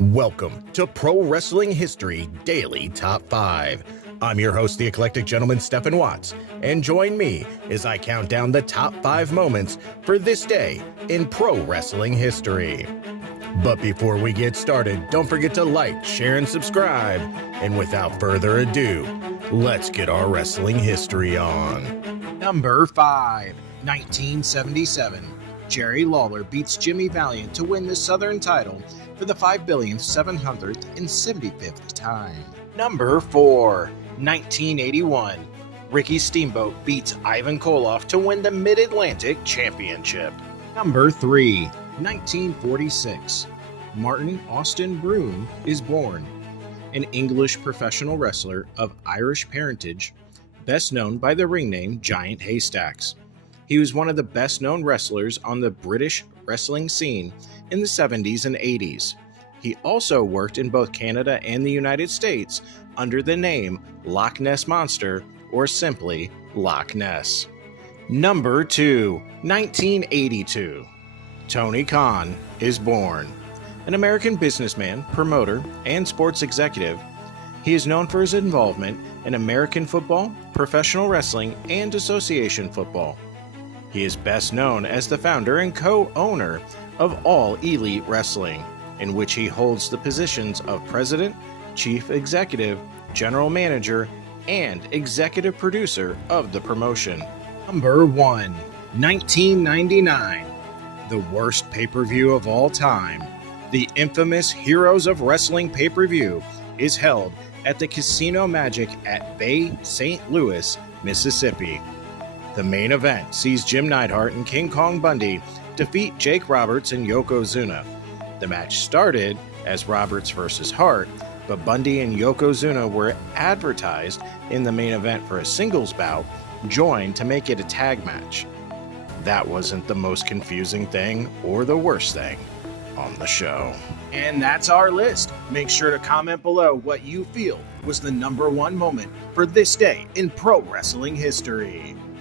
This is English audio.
Welcome to Pro Wrestling History Daily Top 5. I'm your host, the eclectic gentleman, Stephen Watts, and join me as I count down the top 5 moments for this day in pro wrestling history. But before we get started, don't forget to like, share, and subscribe. And without further ado, let's get our wrestling history on. Number 5, 1977. Jerry Lawler beats Jimmy Valiant to win the Southern title for the 5,775th time. Number 4, 1981. Ricky Steamboat beats Ivan Koloff to win the Mid-Atlantic Championship. Number 3, 1946. Martin Austin Broom is born, an English professional wrestler of Irish parentage, best known by the ring name Giant Haystacks. He was one of the best-known wrestlers on the British wrestling scene in the 70s and 80s. He also worked in both Canada and the United States under the name Loch Ness Monster or simply Loch Ness. Number 2, 1982. Tony Khan is born. An American businessman, promoter, and sports executive, he is known for his involvement in American football, professional wrestling, and association football. He is best known as the founder and co-owner of All Elite Wrestling, in which he holds the positions of president, chief executive, general manager, and executive producer of the promotion. Number 1, 1999. The worst pay-per-view of all time, the infamous Heroes of Wrestling pay-per-view, is held at the Casino Magic at Bay St. Louis, Mississippi. The main event sees Jim Neidhart and King Kong Bundy defeat Jake Roberts and Yokozuna. The match started as Roberts versus Hart, but Bundy and Yokozuna were advertised in the main event for a singles bout, joined to make it a tag match. That wasn't the most confusing thing or the worst thing on the show. And that's our list. Make sure to comment below what you feel was the number 1 moment for this day in pro wrestling history.